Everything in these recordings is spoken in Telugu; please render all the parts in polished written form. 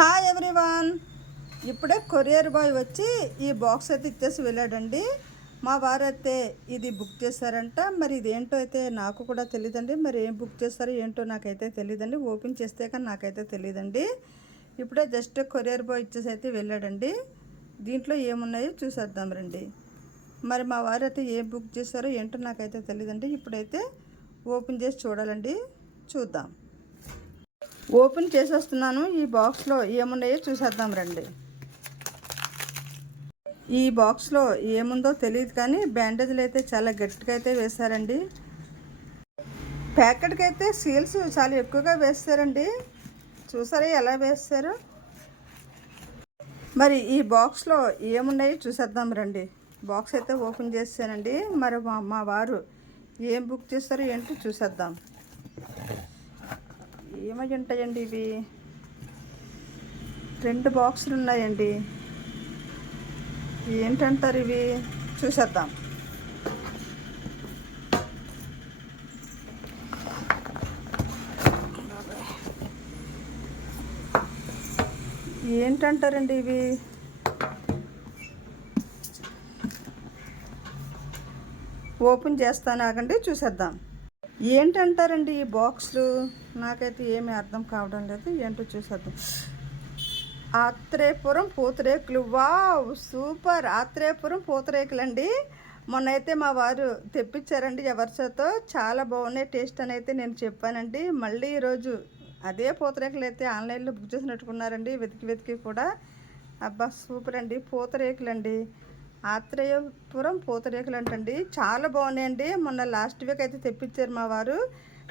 Hi everyone. ఇప్పుడే కొరియర్ బాయ్ వచ్చి ఈ బాక్స్ అయితే ఇచ్చేసి వెళ్ళాడండి. మా వారైతే ఇది బుక్ చేశారంట. మరి ఇదేంటో అయితే నాకు కూడా తెలియదండి. మరి ఏం బుక్ చేస్తారో ఏంటో నాకైతే తెలియదండి. ఓపెన్ చేస్తే కానీ నాకైతే తెలియదండి. ఇప్పుడే జస్ట్ కొరియర్ బాయ్ ఇచ్చేసి అయితే వెళ్ళాడండి. దీంట్లో ఏమున్నాయో చూసేద్దాం రండి. మరి మా వారైతే ఏం బుక్ చేస్తారో ఏంటో నాకైతే తెలియదండి. ఇప్పుడైతే ఓపెన్ చేసి చూడాలండి. చూద్దాం. ఓపెన్ చేసేస్తున్నాను. ఈ బాక్స్లో ఏమున్నాయో చూసేద్దాం రండి. ఈ బాక్స్లో ఏముందో తెలియదు కానీ బ్యాండేజ్లు అయితే చాలా గట్టిగా అయితే వేశారండి. ప్యాకెట్కి అయితే సీల్స్ చాలా ఎక్కువగా వేస్తారండి. చూసారా ఎలా వేస్తారు. మరి ఈ బాక్స్లో ఏమున్నాయో చూసేద్దాం రండి. బాక్స్ అయితే ఓపెన్ చేసానండి. మరి మా వారు ఏం బుక్ చేస్తారో ఏంటో చూసేద్దాం. ఏమై ఉంటాయండి ఇవి? 2 బాక్సులు ఉన్నాయండి. ఏంటంటారు ఇవి? చూసేద్దాం. ఏంటంటారండి ఇవి? ఓపెన్ చేస్తాను, ఆగండి చూసేద్దాం. ఏంటంటారండి ఈ బాక్స్లు? నాకైతే ఏమీ అర్థం కావడం లేదు. ఏంటో చూసేద్దాం. ఆత్రేయపురం పూతరేకులు. Wow, super! ఆత్రేయపురం పూతరేకులు అండి. మొన్న అయితే మా వారు తెప్పించారండి ఎవరిచేతో. చాలా బాగున్నాయి టేస్ట్ అని అయితే నేను చెప్పానండి. మళ్ళీ ఈరోజు అదే పూతరేకులు అయితే ఆన్లైన్లో బుక్ చేసినట్టుకున్నారండి. వెతికి కూడా. అబ్బా సూపర్ అండి. పూతరేకులు అండి. ఆత్రేయపురం పూతరేకులు అంటండి. చాలా బాగున్నాయండి. మొన్న లాస్ట్ వీక్ అయితే తెప్పించారు మా వారు.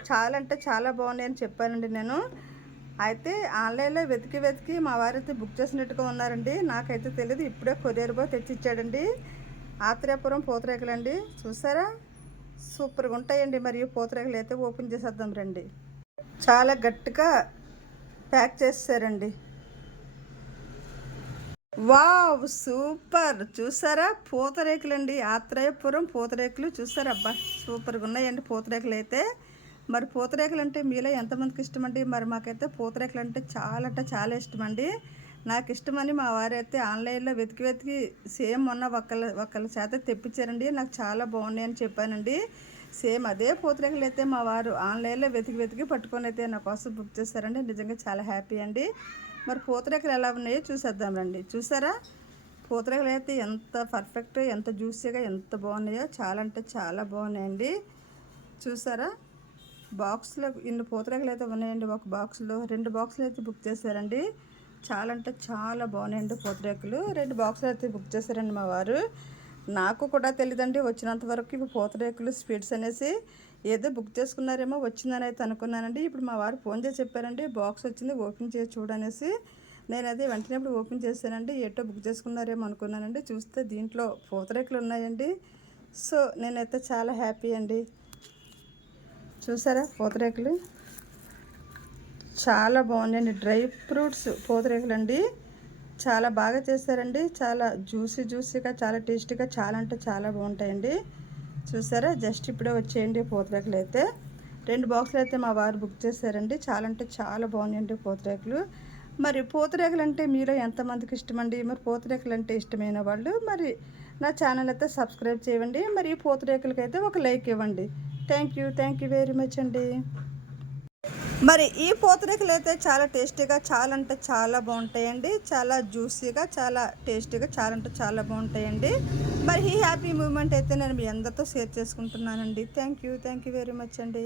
చాలా అంటే చాలా బాగున్నాయని చెప్పానండి నేను. అయితే ఆన్లైన్లో వెతికి మా వారు అయితే బుక్ చేసినట్టుగా ఉన్నారండి. నాకైతే తెలియదు. ఇప్పుడే కొరియర్ బాయ్ తెచ్చిచ్చాడండి. ఆత్రేయపురం పూతరేకులు అండి. చూసారా సూపర్గా ఉంటాయండి. మరియు పూతరేకులు అయితే ఓపెన్ చేసేద్దాం రండి. చాలా గట్టిగా ప్యాక్ చేస్తారండి. Wow, super! చూసారా పూతరేకులు అండి. ఆత్రేయపురం పూతరేకులు చూసారా? అబ్బా సూపర్గా ఉన్నాయండి పూతరేకులు అయితే. మరి పూతరేకులు అంటే మీలో ఎంతమందికి ఇష్టం అండి? మరి మాకైతే పూతరేకులు అంటే చాలా ఇష్టం అండి. నాకు ఇష్టమని మా వారైతే ఆన్లైన్లో వెతికి సేమ్ మొన్న ఒకళ్ళ చేత తెప్పించారండి. నాకు చాలా బాగున్నాయని చెప్పానండి. సేమ్ అదే పూతరేకులు అయితే మా వారు ఆన్లైన్లో వెతికి పట్టుకొని అయితే నా కోసం బుక్ చేశారండి. నిజంగా చాలా హ్యాపీ అండి. మరి పూతరేకులు ఎలా ఉన్నాయో చూసేద్దాం రండి. చూసారా పూతరేకులు అయితే ఎంత పర్ఫెక్ట్, ఎంత జ్యూసీగా, ఎంత బాగున్నాయో. చాలా అంటే చాలా బాగున్నాయండి. చూసారా బాక్స్లో ఇన్ని పూతరేకులు అయితే ఉన్నాయండి. ఒక బాక్స్లో 2 బాక్సులు అయితే బుక్ చేశారండి. చాలా అంటే చాలా బాగున్నాయండి పూతరేకులు. 2 బాక్సులు అయితే బుక్ చేశారండి మా వారు. నాకు కూడా తెలియదండి. వచ్చినంత వరకు ఇవి పూతరేకులు స్వీట్స్ అనేసి ఏదో బుక్ చేసుకున్నారేమో వచ్చిందని అయితే అనుకున్నానండి. ఇప్పుడు మా వారు ఫోన్ చేసి చెప్పారండి బాక్స్ వచ్చింది ఓపెన్ చేసి చూడనేసి. నేను అదే వెంటనే ఇప్పుడు ఓపెన్ చేశానండి. ఏటో బుక్ చేసుకున్నారేమో అనుకున్నానండి. చూస్తే దీంట్లో పూతరేకులు ఉన్నాయండి. సో నేనైతే చాలా హ్యాపీ అండి. చూసారా పూతరేకులు చాలా బాగున్నాయండి. డ్రై ఫ్రూట్స్ పూతరేకులు అండి. చాలా బాగా చేశారండి. చాలా జ్యూసీగా, చాలా టేస్టీగా, చాలా అంటే చాలా బాగుంటాయండి. చూసారా జస్ట్ ఇప్పుడే వచ్చేయండి పూతరేకులు అయితే. 2 బాక్సులు అయితే మా వారు బుక్ చేశారండి. చాలా అంటే చాలా బాగున్నాయండి పూతరేకులు. మరి పూతరేకులు అంటే మీలో ఎంతమందికి ఇష్టమండి? మరి పూతరేకులు అంటే ఇష్టమైన వాళ్ళు మరి నా ఛానల్ అయితే సబ్స్క్రైబ్ చేయండి. మరి ఈ పూతరేకులకి అయితే ఒక లైక్ ఇవ్వండి. థ్యాంక్ యూ వెరీ మచ్ అండి. మరి ఈ పూతరేకులు అయితే చాలా టేస్టీగా, చాలా అంటే చాలా బాగుంటాయండి. చాలా జ్యూసీగా, చాలా టేస్టీగా, చాలా అంటే చాలా బాగుంటాయండి. మరి ఈ హ్యాపీ మూమెంట్ అయితే నేను మీ అందరితో షేర్ చేసుకుంటున్నానండి. థ్యాంక్ యూ వెరీ మచ్ అండి.